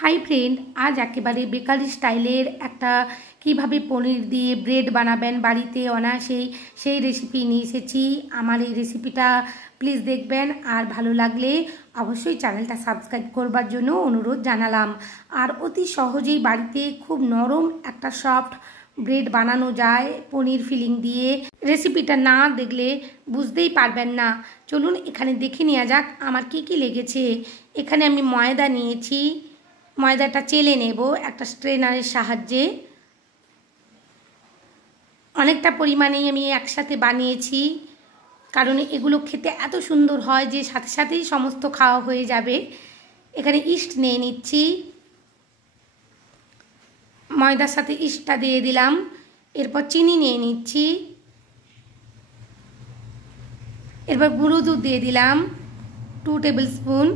Hi friend, আজ একেবারে bakery স্টাইলের একটা কিভাবে পনির দিয়ে ব্রেড বানাবেন বাড়িতে অনায়াসেই সেই রেসিপি নিয়ে এসেছি। আমার এই রেসিপিটা প্লিজ দেখবেন, আর ভালো লাগলে অবশ্যই চ্যানেলটা সাবস্ক্রাইব করবার জন্য অনুরোধ জানালাম। আর অতি সহজেই বাড়িতে খুব নরম একটা সফট ব্রেড বানানো যায় পনির ফিলিং দিয়ে। রেসিপিটা না দেখলে বুঝতেই পারবেন না। চলুন এখানে দেখে নেওয়া যাক আমার কি কি লেগেছে। এখানে আমি ময়দা নিয়েছি, ময়দাটা চেলে নেব একটা স্ট্রেনারের সাহায্যে। অনেকটা পরিমাণেই আমি একসাথে বানিয়েছি, কারণ এগুলো খেতে এত সুন্দর হয় যে সাথে সাথেই সমস্ত খাওয়া হয়ে যাবে। এখানে ইস্ট নিয়ে নিচ্ছি, ময়দার সাথে ইস্টটা দিয়ে দিলাম। এরপর চিনি নিয়ে নিচ্ছি, এরপর গুঁড়ো দুধ দিয়ে দিলাম 2 টেবিল স্পুন।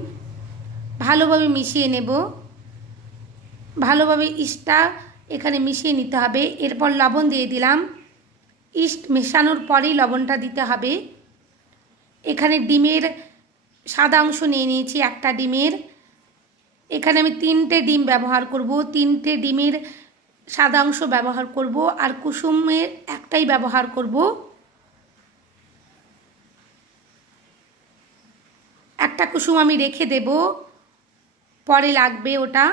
ভালোভাবে মিশিয়ে নেব, ভালোভাবে ইস্টটা এখানে মিশিয়ে নিতে হবে। এরপর লবণ দিয়ে দিলাম, ইস্ট মেশানোর পরেই লবণটা দিতে হবে। এখানে ডিমের সাদা অংশ নিয়ে নিয়েছি, একটা ডিমের। এখানে আমি 3টে ডিম ব্যবহার করব, 3টে ডিমের সাদা অংশ ব্যবহার করব, আর কুসুমের একটাই ব্যবহার করব। একটা কুসুম আমি রেখে দেব, পরে লাগবে ওটা।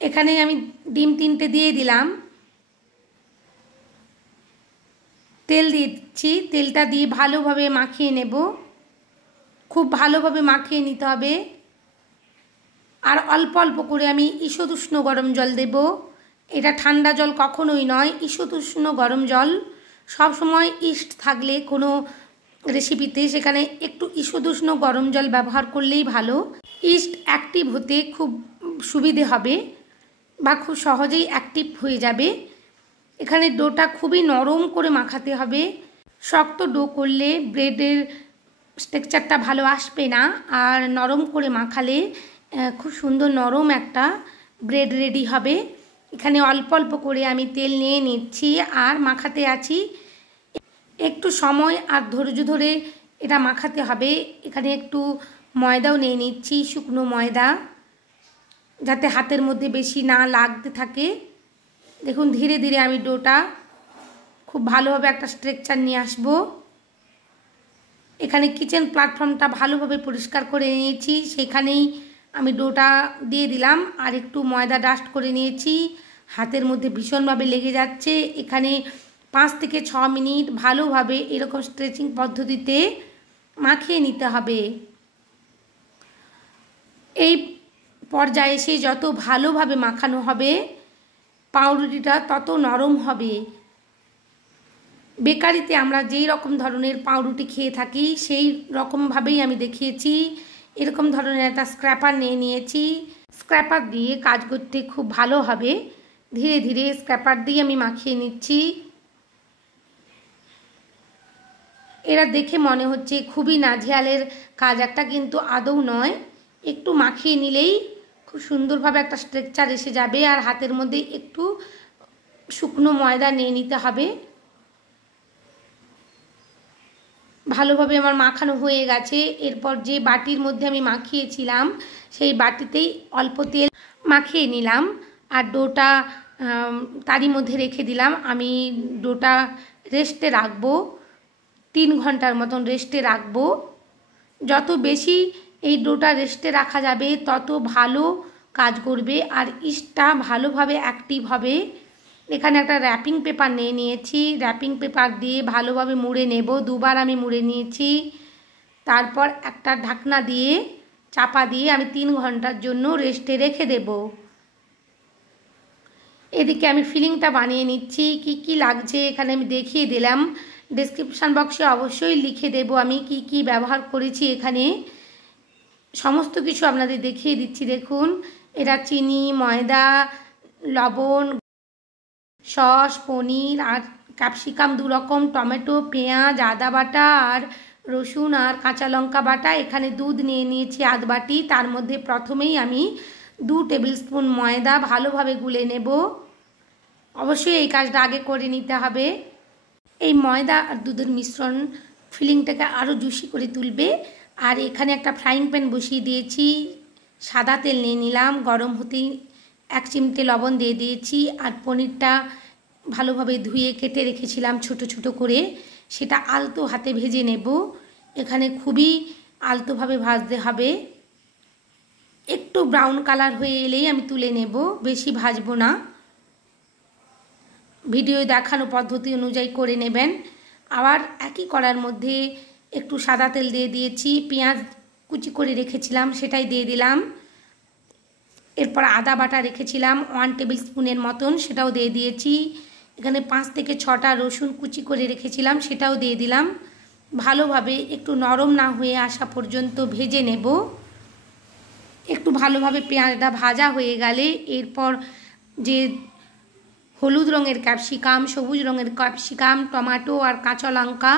এখানে আমি ডিম 3টে দিয়ে দিলাম, তেল দিচ্ছি। তেলটা দিয়ে ভালোভাবে মাখিয়ে নেব, খুব ভালোভাবে মাখিয়ে নিতে হবে। আর অল্প অল্প করে আমি ঈষদুষ্ণ গরম জল দেব। এটা ঠান্ডা জল কখনোই নয়, ঈষদুষ্ণ গরম জল। সব সময় ইস্ট থাকলে কোনো রেসিপিতে সেখানে একটু ঈষদুষ্ণ গরম জল ব্যবহার করলেই ভালো। ইস্ট অ্যাক্টিভ হতে খুব সুবিধে হবে বা খুব সহজেই অ্যাক্টিভ হয়ে যাবে। এখানে ডোটা খুবই নরম করে মাখাতে হবে। শক্ত ডো করলে ব্রেডের টেক্সচারটা ভালো আসবে না, আর নরম করে মাখালে খুব সুন্দর নরম একটা ব্রেড রেডি হবে। এখানে অল্প অল্প করে আমি তেল নিয়ে নিচ্ছি আর মাখাতে আছি। একটু সময় আর ধৈর্য ধরে এটা মাখাতে হবে। এখানে একটু ময়দাও নিয়ে নিচ্ছি, শুকনো ময়দা, যাতে হাতের মধ্যে বেশি না লাগতে থাকে। দেখুন ধীরে ধীরে আমি ডোটা খুব ভালোভাবে একটা স্ট্রাকচার নিয়ে আসব। এখানে কিচেন প্ল্যাটফর্মটা ভালোভাবে পরিষ্কার করে নিয়েছি, সেখানেই আমি ডোটা দিয়ে দিলাম। আর একটু ময়দা ডাস্ট করে নিয়েছি, হাতের মধ্যে ভীষণভাবে লেগে যাচ্ছে। এখানে 5 থেকে 6 মিনিট ভালোভাবে এরকম স্ট্রেচিং পদ্ধতিতে মাখিয়ে নিতে হবে। এই পর্যায়ে এসে যত ভালোভাবে মাখানো হবে পাউরুটিটা তত নরম হবে। বেকারিতে আমরা যেই রকম ধরনের পাউরুটি খেয়ে থাকি সেই রকমভাবেই আমি দেখিয়েছি। এরকম ধরনের একটা স্ক্র্যাপার নিয়ে নিয়েছি, স্ক্র্যাপার দিয়ে কাজ করতে খুব ভালো হবে। ধীরে ধীরে স্ক্র্যাপার দিয়ে আমি মাখিয়ে নিচ্ছি। এরা দেখে মনে হচ্ছে খুবই নাজেহালের কাজ একটা, কিন্তু আদৌ নয়। একটু মাখিয়ে নিলেই খুব সুন্দরভাবে একটা স্ট্রাকচার এসে যাবে। আর হাতের মধ্যে একটু শুকনো ময়দা নিয়ে নিতে হবে। ভালোভাবে আমার মাখানো হয়ে গেছে। এরপর যে বাটির মধ্যে আমি মাখিয়েছিলাম সেই বাটিতেই অল্প তেল মাখিয়ে নিলাম, আর ডোটা তারই মধ্যে রেখে দিলাম। আমি ডোটা রেস্টে রাখবো, 3 ঘন্টার মতন রেস্টে রাখবো। যত বেশি এই ডোটা রেস্টে রাখা যাবে তত ভালো কাজ করবে আর ইস্টটা ভালোভাবে অ্যাক্টিভ হবে। এখানে একটা র্যাপিং পেপার নিয়ে নিয়েছি, র্যাপিং পেপার দিয়ে ভালোভাবে মুড়ে নেব। 2বার আমি মুড়ে নিয়েছি। তারপর একটা ঢাকনা দিয়ে চাপা দিয়ে আমি 3 ঘন্টার জন্য রেস্টে রেখে দেব। এদিকে আমি ফিলিংটা বানিয়ে নিচ্ছি। কি কি লাগছে এখানে আমি দেখিয়ে দিলাম, ডেসক্রিপশান বক্সে অবশ্যই লিখে দেব আমি কি কি ব্যবহার করেছি। এখানে সমস্ত কিছু আপনাদের দেখিয়ে দিচ্ছি। দেখুন, এটা চিনি, ময়দা, লবণ, সস, পনির আর ক্যাপসিকাম 2 রকম, টমেটো, পেঁয়াজ, আদা বাটা আর রসুন আর কাঁচা লঙ্কা বাটা। এখানে দুধ নিয়ে নিয়েছি আধ বাটি, তার মধ্যে প্রথমেই আমি 2 টেবিল স্পুন ময়দা ভালোভাবে গুলে নেব। অবশ্যই এই কাজটা আগে করে নিতে হবে। এই ময়দা আর দুধের মিশ্রণ ফিলিংটাকে আরও জুসি করে তুলবে। আর এখানে একটা ফ্রাইং প্যান বসিয়ে দিয়েছি, সাদা তেল নিয়ে নিলাম, গরম হতেই 1 চিমটে লবণ দিয়ে দিয়েছি। আর পনিরটা ভালোভাবে ধুয়ে কেটে রেখেছিলাম ছোট ছোট করে, সেটা আলতো হাতে ভেজে নেব। এখানে খুবই আলতোভাবে ভাজতে হবে। একটু ব্রাউন কালার হয়ে এলেই আমি তুলে নেব, বেশি ভাজবো না। ভিডিও দেখানো পদ্ধতি অনুযায়ী করে নেবেন। আবার একই কড়ার মধ্যে একটু সাদা তেল দিয়ে দিয়েছি, পেঁয়াজ কুচি করে রেখেছিলাম সেটাই দিয়ে দিলাম। এরপর আদা বাটা রেখেছিলাম 1 টেবিল স্পুনের মতন, সেটাও দিয়ে দিয়েছি। এখানে 5 থেকে 6টা রসুন কুচি করে রেখেছিলাম, সেটাও দিয়ে দিলাম। ভালোভাবে একটু নরম না হয়ে আসা পর্যন্ত ভেজে নেব। একটু ভালোভাবে পেঁয়াজটা ভাজা হয়ে গেলে এরপর যে হলুদ রঙের ক্যাপসিকাম, সবুজ রঙের ক্যাপসিকাম, টমেটো আর কাঁচা লঙ্কা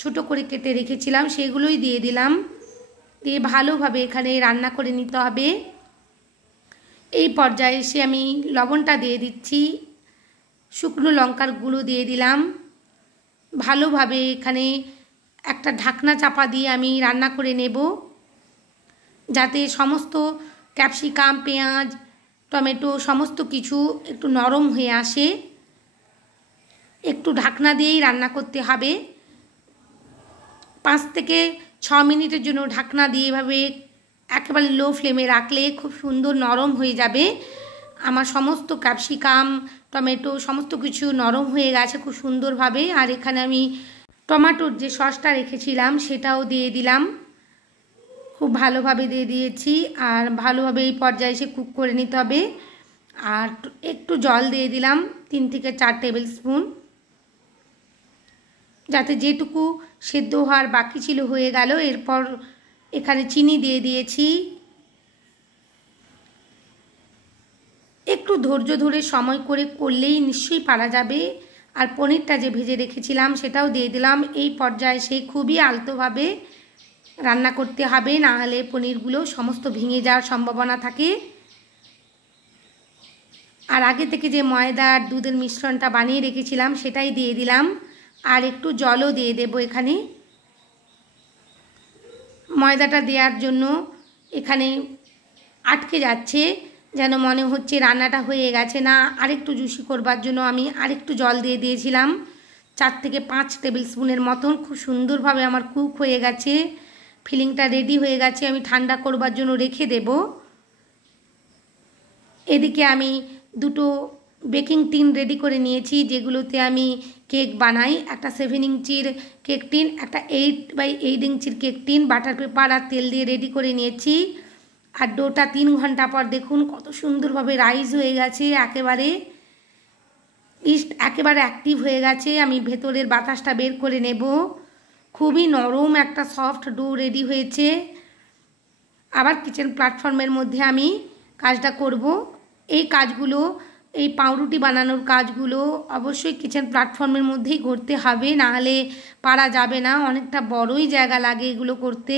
ছোট করে কেটে রেখেছিলাম সেগুলোই দিয়ে দিলাম। দিয়ে ভালোভাবে এখানে রান্না করে নিতে হবে। এই পর্যায়ে এসে আমি লবণটা দিয়ে দিচ্ছি, শুকনো লঙ্কার গুঁড়ো দিয়ে দিলাম। ভালোভাবে এখানে একটা ঢাকনা চাপা দিয়ে আমি রান্না করে নেব, যাতে সমস্ত ক্যাপসিকাম, পেঁয়াজ, টমেটো সমস্ত কিছু একটু নরম হয়ে আসে। একটু ঢাকনা দিয়েই রান্না করতে হবে। 5 থেকে 6 মিনিটের জন্য ঢাকনা দিয়ে এভাবে একেবারে লো ফ্লেমে রাখলে খুব সুন্দর নরম হয়ে যাবে। আমার সমস্ত ক্যাপসিকাম, টমেটো সমস্ত কিছু নরম হয়ে গেছে খুব সুন্দরভাবে। আর এখানে আমি টমেটোর যে সসটা রেখেছিলাম সেটাও দিয়ে দিলাম, খুব ভালোভাবে দিয়ে দিয়েছি। আর ভালোভাবে এই পর্যায়ে এসে কুক করে নিতে হবে। আর একটু জল দিয়ে দিলাম 3 থেকে 4 টেবিল স্পুন, যাতে যেটুকু সেদ্ধ হওয়ার বাকি ছিল হয়ে গেল। এরপর এখানে চিনি দিয়ে দিয়েছি। একটু ধৈর্য ধরে সময় করে করলেই নিশ্চয়ই পারা যাবে। আর পনিরটা যে ভেজে রেখেছিলাম সেটাও দিয়ে দিলাম। এই পর্যায়ে সেই খুবই আলতোভাবে রান্না করতে হবে, না হলে পনিরগুলো সমস্ত ভেঙে যাওয়ার সম্ভাবনা থাকে। আর আগে থেকে যে ময়দা আর দুধের মিশ্রণটা বানিয়ে রেখেছিলাম সেটাই দিয়ে দিলাম। আর একটু জলও দিয়ে দেব এখানে। ময়দাটা দেওয়ার জন্য এখানে আটকে যাচ্ছে, যেন মনে হচ্ছে রান্নাটা হয়ে গেছে না। আরেকটু জুসি করবার জন্য আমি আরেকটু জল দিয়ে দিয়েছিলাম 4 থেকে 5 টেবিল স্পুনের মতন। খুব সুন্দরভাবে আমার কুক হয়ে গেছে, ফিলিংটা রেডি হয়ে গেছে। আমি ঠান্ডা করবার জন্য রেখে দেব। এদিকে আমি 2টো বেকিং টিন রেডি করে নিয়েছি, যেগুলোতে আমি কেক বানাই। একটা 7 ইঞ্চির কেক টিন, একটা 8x8 ইঞ্চির কেক টিন বাটার পেপার আর তেল দিয়ে রেডি করে নিয়েছি। আর ডোটা 3 ঘন্টা পর দেখুন কত সুন্দরভাবে রাইজ হয়ে গেছে, একেবারে ইস্ট একেবারে অ্যাক্টিভ হয়ে গেছে। আমি ভেতরের বাতাসটা বের করে নেব। খুবই নরম একটা সফট ডো রেডি হয়েছে। আবার কিচেন প্ল্যাটফর্মের মধ্যে আমি কাজটা করব। এই কাজগুলো, এই পাউরুটি বানানোর কাজগুলো অবশ্যই কিচেন প্ল্যাটফর্মের মধ্যেই করতে হবে, না হলে পারা যাবে না। অনেকটা বড়ই জায়গা লাগে এগুলো করতে।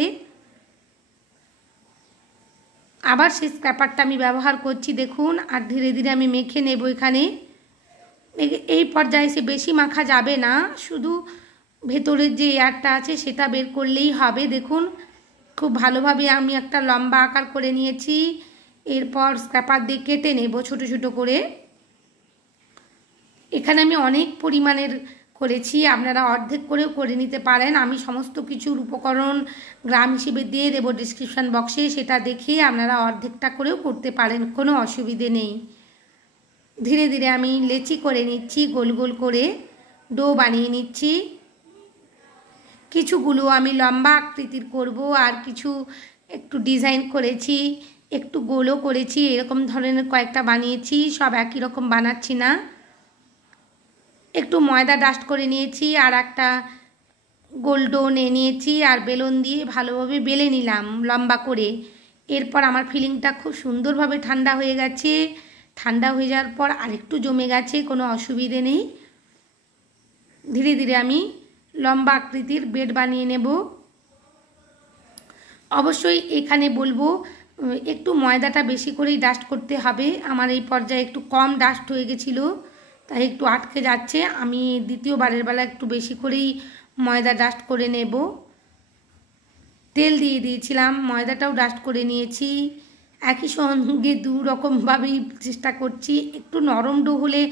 আবার সেই স্ক্র্যাপারটা আমি ব্যবহার করছি দেখুন। আর ধীরে ধীরে আমি মেখে নেব এখানে। এই পর্যায়ে সে বেশি মাখা যাবে না, শুধু ভেতরের যে এয়ারটা আছে সেটা বের করলেই হবে। দেখুন খুব ভালোভাবে আমি একটা লম্বা আকার করে নিয়েছি। এরপর স্ক্র্যাপার দিয়ে কেটে নেব ছোট ছোট করে। এখানে আমি অনেক পরিমাণের করেছি, আপনারা অর্ধেক করেও করে নিতে পারেন। আমি সমস্ত কিছুর উপকরণ গ্রাম হিসেবে দিয়ে দেব ডিসক্রিপশান বক্সে, সেটা দেখে আপনারা অর্ধেকটা করেও করতে পারেন, কোনো অসুবিধে নেই। ধীরে ধীরে আমি লেচি করে নিচ্ছি, গোল গোল করে ডো বানিয়ে নিচ্ছি। কিছুগুলো আমি লম্বা আকৃতির করব, আর কিছু একটু ডিজাইন করেছি, একটু গোলও করেছি। এরকম ধরনের কয়েকটা বানিয়েছি, সব একই রকম বানাচ্ছি না। একটু ময়দা ডাস্ট করে নিয়েছি, আর একটা গোল ডো নিয়ে নিয়েছি, আর বেলুন দিয়ে ভালোভাবে বেলে নিলাম লম্বা করে। এরপর আমার ফিলিংটা খুব সুন্দরভাবে ঠান্ডা হয়ে গেছে। ঠান্ডা হয়ে যাওয়ার পর আরেকটু জমে গেছে, কোনো অসুবিধে নেই। ধীরে ধীরে আমি লম্বা আকৃতির বেড বানিয়ে নেব। অবশ্যই এখানে বলবো একটু ময়দাটা বেশি করেই ডাস্ট করতে হবে। আমার এই পর্যায়ে একটু কম ডাস্ট হয়ে গেছিলো, তাই একটু আটকে যাচ্ছে। আমি দ্বিতীয়বারের বেলা একটু বেশি করেই ময়দা ডাস্ট করে নেব। তেল দিয়ে দিয়েছিলাম, ময়দাটাও ডাস্ট করে নিয়েছি। একই সঙ্গে দু রকমভাবেই চেষ্টা করছি। একটু নরম ডো হলে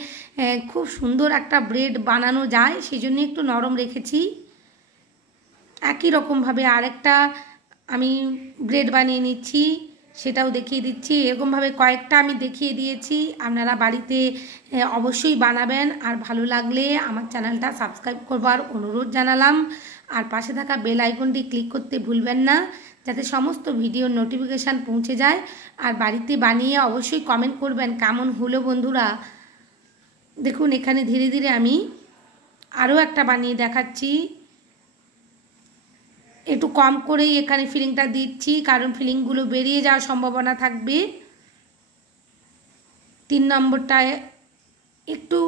খুব সুন্দর একটা ব্রেড বানানো যায়, সেই জন্য একটু নরম রেখেছি। একই রকমভাবে আরেকটা আমি ব্রেড বানিয়ে নিচ্ছি, সেটাও দেখিয়ে দিচ্ছি। এরকমভাবে কয়েকটা আমি দেখিয়ে দিয়েছি, আপনারা বাড়িতে অবশ্যই বানাবেন। আর ভালো লাগলে আমার চ্যানেলটা সাবস্ক্রাইব করবার অনুরোধ জানালাম। আর পাশে থাকা বেল আইকনটি ক্লিক করতে ভুলবেন না, যাতে সমস্ত ভিডিওর নোটিফিকেশান পৌঁছে যায়। আর বাড়িতে বানিয়ে অবশ্যই কমেন্ট করবেন কেমন হলো বন্ধুরা। দেখুন এখানে ধীরে ধীরে আমি আরও একটা বানিয়ে দেখাচ্ছি। একটু কম করেই এখানে ফিলিংটা দিচ্ছি, কারণ ফিলিংগুলো বেরিয়ে যাওয়ার সম্ভাবনা থাকবে। 3 নম্বরটায় একটু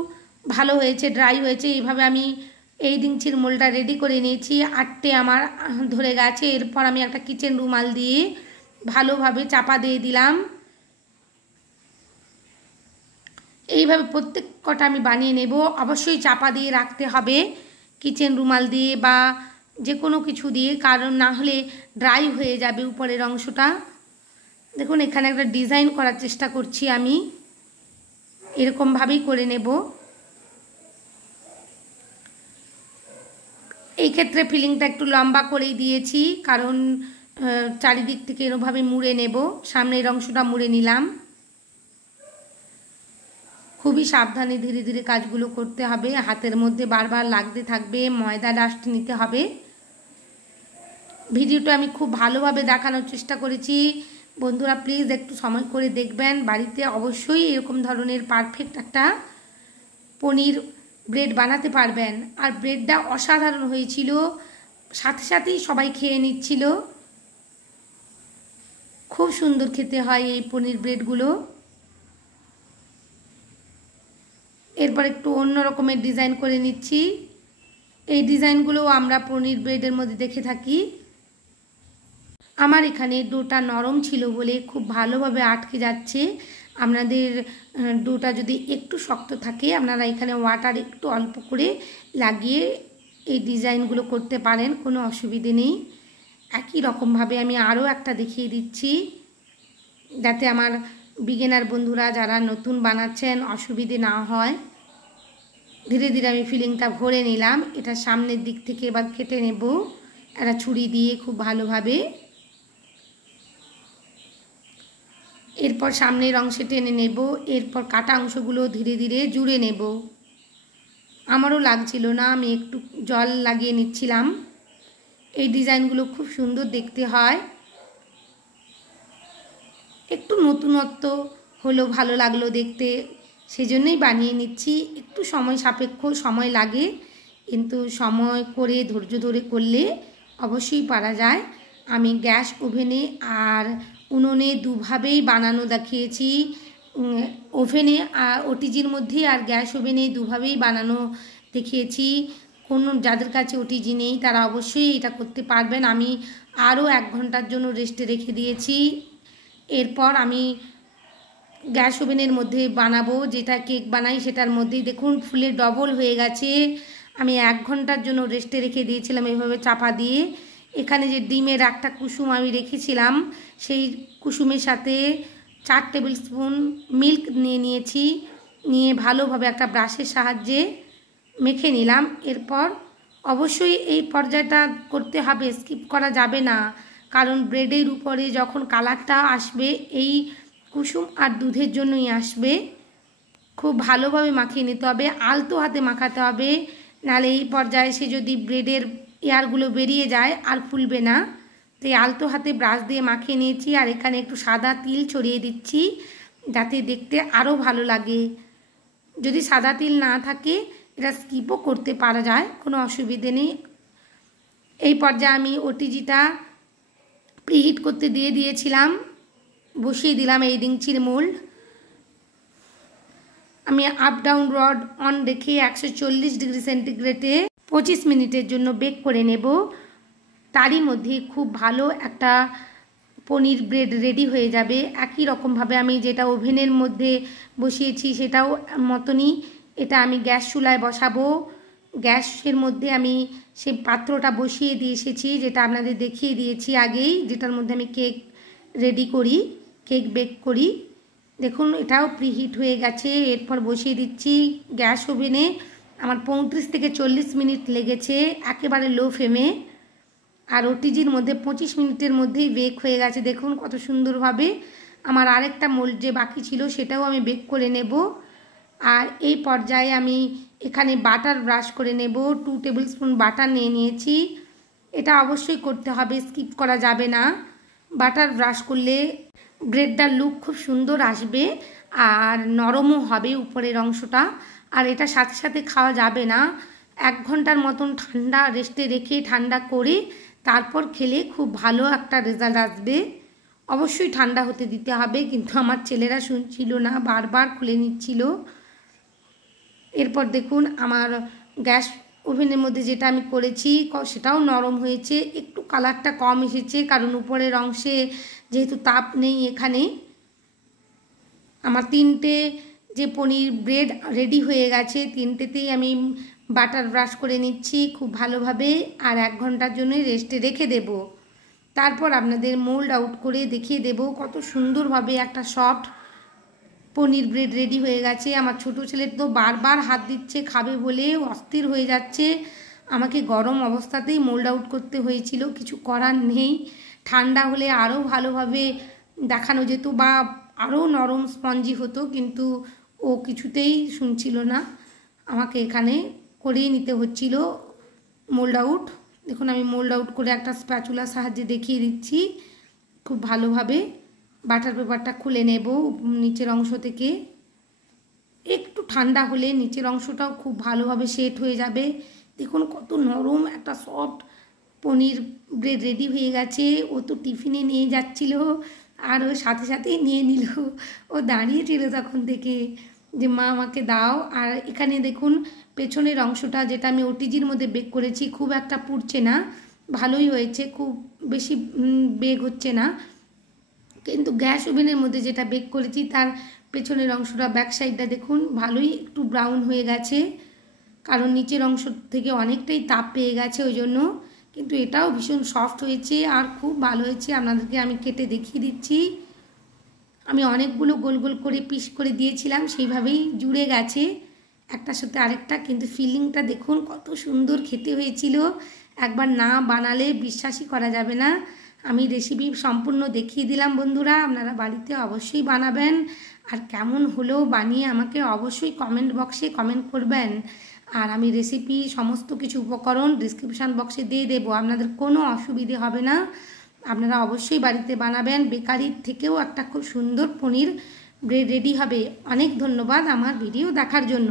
ভালো হয়েছে, ড্রাই হয়েছে। এইভাবে আমি এই ডিংচির মোলটা রেডি করে নিয়েছি। 8টে আমার ধরে গেছে। এরপর আমি একটা কিচেন রুমাল দিয়ে ভালোভাবে চাপা দিয়ে দিলাম। এইভাবে প্রত্যেক কটা আমি বানিয়ে নেব। অবশ্যই চাপা দিয়ে রাখতে হবে কিচেন রুমাল দিয়ে বা যে কোনো কিছু দিয়ে, কারণ না হলে ড্রাই হয়ে যাবে উপরের অংশটা। দেখুন এখানে একটা ডিজাইন করার চেষ্টা করছি আমি, এরকমভাবেই করে নেব। এই ক্ষেত্রে ফিলিংটা একটু লম্বা করেই দিয়েছি, কারণ চারিদিক থেকে এরকমভাবে মুড়ে নেব। সামনের অংশটা মুড়ে নিলাম। খুবই সাবধানে ধীরে ধীরে কাজগুলো করতে হবে, হাতের মধ্যে বারবার লাগতে থাকবে, ময়দা ডাস্ট নিতে হবে। ভিডিওটা আমি খুব ভালোভাবে দেখানোর চেষ্টা করেছি বন্ধুরা, প্লিজ একটু সময় করে দেখবেন। বাড়িতে অবশ্যই এরকম ধরনের পারফেক্ট একটা পনির ব্রেড বানাতে পারবেন। আর ব্রেডটা অসাধারণ হয়েছিল, সাথে সাথেই সবাই খেয়ে নিচ্ছিল। খুব সুন্দর খেতে হয় এই পনির ব্রেডগুলো। এরপর একটু অন্য রকমের ডিজাইন করে নিচ্ছি। এই ডিজাইনগুলো আমরা পনির ব্রেডের মধ্যে দেখে থাকি। আমার এখানে ডোটা নরম ছিল বলে খুব ভালোভাবে আটকে যাচ্ছে। আপনাদের ডোটা যদি একটু শক্ত থাকে, আপনারা এখানে ওয়াটার একটু অল্প করে লাগিয়ে এই ডিজাইনগুলো করতে পারেন, কোনো অসুবিধে নেই। একই রকমভাবে আমি আরও একটা দেখিয়ে দিচ্ছি, যাতে আমার বিগিনার বন্ধুরা যারা নতুন বানাচ্ছেন অসুবিধে না হয়। ধীরে ধীরে আমি ফিলিংটা ভরে নিলাম। এটা সামনের দিক থেকে এবার কেটে নেব একটা ছুরি দিয়ে খুব ভালোভাবে। এরপর সামনের অংশে টেনে নেব। এরপর কাটা অংশগুলো ধীরে ধীরে জুড়ে নেব। আমারও লাগছিল না, আমি একটু জল লাগিয়ে নিচ্ছিলাম। এই ডিজাইনগুলো খুব সুন্দর দেখতে হয়। একটু নতুনত্ব হলো, ভালো লাগলো দেখতে, সেজন্যই বানিয়ে নিচ্ছি। একটু সময় সাপেক্ষ, সময় লাগে, কিন্তু সময় করে ধৈর্য ধরে করলে অবশ্যই পারা যায়। আমি গ্যাস ওভেনে আর উনুনে দুভাবেই বানানো দেখিয়েছি। ওভেনে ওটিজির মধ্যে আর গ্যাস ওভেনে দুভাবেই বানানো দেখিয়েছি। কোনো যাদের কাছে ওটিজি নেই তারা অবশ্যই এটা করতে পারবেন। আমি আরও 1 ঘন্টার জন্য রেস্টে রেখে দিয়েছি। এরপর আমি গ্যাস ওভেনের মধ্যে বানাবো, যেটা কেক বানাই সেটার মধ্যেই দেখুন ফুলে ডবল হয়ে গেছে। আমি 1 ঘন্টার জন্য রেস্টে রেখে দিয়েছিলাম এভাবে চাপা দিয়ে। এখানে যে ডিমের একটা কুসুম আমি রেখেছিলাম, সেই কুসুমের সাথে 4 টেবিল স্পুন মিল্ক নিয়ে নিয়েছি। নিয়ে ভালোভাবে একটা ব্রাশের সাহায্যে মেখে নিলাম। এরপর অবশ্যই এই পর্যায়টা করতে হবে, স্কিপ করা যাবে না, কারণ ব্রেডের উপরে যখন কালারটা আসবে এই কুসুম আর দুধের জন্যই আসবে। খুব ভালোভাবে মাখিয়ে নিতে হবে, আলতো হাতে মাখাতে হবে, নাহলে এই পর্যায়ে এসে যদি ব্রেডের এয়ারগুলো বেরিয়ে যায় আর ফুলবে না। তো এই আলতো হাতে ব্রাশ দিয়ে মাখিয়ে নিয়েছি। আর এখানে একটু সাদা তিল ছড়িয়ে দিচ্ছি, যাতে দেখতে আরও ভালো লাগে। যদি সাদা তিল না থাকে এটা স্কিপও করতে পারা যায়, কোনো অসুবিধে নেই। এই পর্যায়ে আমি ওটিজিটা প্রিহিট করতে দিয়ে দিয়েছিলাম, বসিয়ে দিলাম এই ডিংচির মোল্ড। আমি আপ ডাউন রড অন রেখে 140 ডিগ্রি সেন্টিগ্রেডে 25 মিনিটের জন্য বেক করে নেব। তারই মধ্যে খুব ভালো একটা পনির ব্রেড রেডি হয়ে যাবে। একই রকমভাবে আমি যেটা ওভেনের মধ্যে বসিয়েছি সেটাও মতনই এটা আমি গ্যাস চুলায় বসাবো। গ্যাসের মধ্যে আমি সেই পাত্রটা বসিয়ে দিয়ে এসেছি, যেটা আপনাদের দেখিয়ে দিয়েছি আগেই, যেটার মধ্যে আমি কেক রেডি করি। কেক বেক করি। দেখুন এটাও প্রিহিট হয়ে গেছে। এরপর বসিয়ে দিচ্ছি গ্যাস ওভেনে। আমার 35 থেকে 40 মিনিট লেগেছে একেবারে লো ফ্লেমে। আর ওটিজির মধ্যে 25 মিনিটের মধ্যেই বেক হয়ে গেছে। দেখুন কত সুন্দরভাবে। আমার আরেকটা মোল্ড যে বাকি ছিল সেটাও আমি বেক করে নেব। আর এই পর্যায়ে আমি এখানে বাটার ব্রাশ করে নেব। 2 টেবিল স্পুন বাটার নিয়ে নিয়েছি। এটা অবশ্যই করতে হবে, স্কিপ করা যাবে না। বাটার ব্রাশ করলে ব্রেডটার লুক খুব সুন্দর আসবে আর নরমও হবে উপরের অংশটা। আর এটা সাথে সাথে খাওয়া যাবে না, 1 ঘন্টার মতন ঠান্ডা রেস্টে রেখে ঠান্ডা করে তারপর খেলে খুব ভালো একটা রেজাল্ট আসবে। অবশ্যই ঠান্ডা হতে দিতে হবে, কিন্তু আমার ছেলেরা শুনছিল না, বারবার খুলে নিচ্ছিল। এরপর দেখুন আমার গ্যাস ওভেনের মধ্যে যেটা আমি করেছি সেটাও নরম হয়েছে। একটু কালারটা কম এসেছে কারণ উপরের অংশে যেহেতু তাপ নেই। এখানে আমার 3টে যে পনির ব্রেড রেডি হয়ে গেছে, 3টেতেই আমি বাটার ব্রাশ করে নিচ্ছি খুব ভালোভাবে। আর 1 ঘন্টার জন্য রেস্টে রেখে দেব। তারপর আপনাদের মোল্ড আউট করে দেখিয়ে দেব কত সুন্দরভাবে একটা সফট পনির ব্রেড রেডি হয়ে গেছে। আমার ছোটো ছেলে তো বারবার হাত দিচ্ছে খাবে বলে, অস্থির হয়ে যাচ্ছে। আমাকে গরম অবস্থাতেই মোল্ড আউট করতে হয়েছিল, কিছু করার নেই। ঠান্ডা হলে আরও ভালোভাবে দেখানো যেত বা আরও নরম স্পঞ্জি হতো, কিন্তু ও কিছুতেই শুনছিল না। আমাকে এখানে করেই নিতে হচ্ছিল মোল্ড আউট। দেখুন আমি মোল্ড আউট করে একটা স্প্যাচুলার সাহায্যে দেখিয়ে দিচ্ছি। খুব ভালোভাবে বাটার পেপারটা খুলে নেব নিচের অংশ থেকে। একটু ঠান্ডা হলে নিচের অংশটাও খুব ভালোভাবে সেট হয়ে যাবে। দেখুন কত নরম একটা সফট পনির ব্রেড রেডি হয়ে গেছে। ও তো টিফিনে নিয়ে যাচ্ছিল আর ও সাথে সাথেই নিয়ে নিল। ও দাঁড়িয়েছিল তখন থেকে যে মা আমাকে দাও। আর এখানে দেখুন পেছনের অংশটা যেটা আমি ওটিজির মধ্যে বেক করেছি খুব একটা পুড়ছে না, ভালোই হয়েছে, খুব বেশি বেক হচ্ছে না। কিন্তু গ্যাস ওভেনের মধ্যে যেটা বেক করেছি তার পেছনের অংশটা ব্যাক সাইডটা দেখুন ভালোই একটু ব্রাউন হয়ে গেছে, কারণ নিচের অংশ থেকে অনেকটাই তাপ পেয়ে গেছে ওই জন্য। কিন্তু এটাও ভীষণ সফট হয়েছে আর খুব ভালো হয়েছে। আপনাদেরকে আমি কেটে দেখিয়ে দিচ্ছি। আমি অনেকগুলো গোল গোল করে পিস করে দিয়েছিলাম, সেইভাবেই জুড়ে গেছে একটার সাথে আরেকটা। কিন্তু ফিলিংটা দেখুন কত সুন্দর খেতে হয়েছিল। একবার না বানালে বিশ্বাসই করা যাবে না। আমি রেসিপি সম্পূর্ণ দেখিয়ে দিলাম বন্ধুরা, আপনারা বাড়িতে অবশ্যই বানাবেন। আর কেমন হলো বানিয়ে আমাকে অবশ্যই কমেন্ট বক্সে কমেন্ট করবেন। আর আমি রেসিপি সমস্ত কিছু উপকরণ ডিসক্রিপশান বক্সে দিয়ে দেবো, আপনাদের কোনো অসুবিধে হবে না। আপনারা অবশ্যই বাড়িতে বানাবেন, বেকারির থেকেও একটা খুব সুন্দর পনির ব্রেড রেডি হবে। অনেক ধন্যবাদ আমার ভিডিও দেখার জন্য।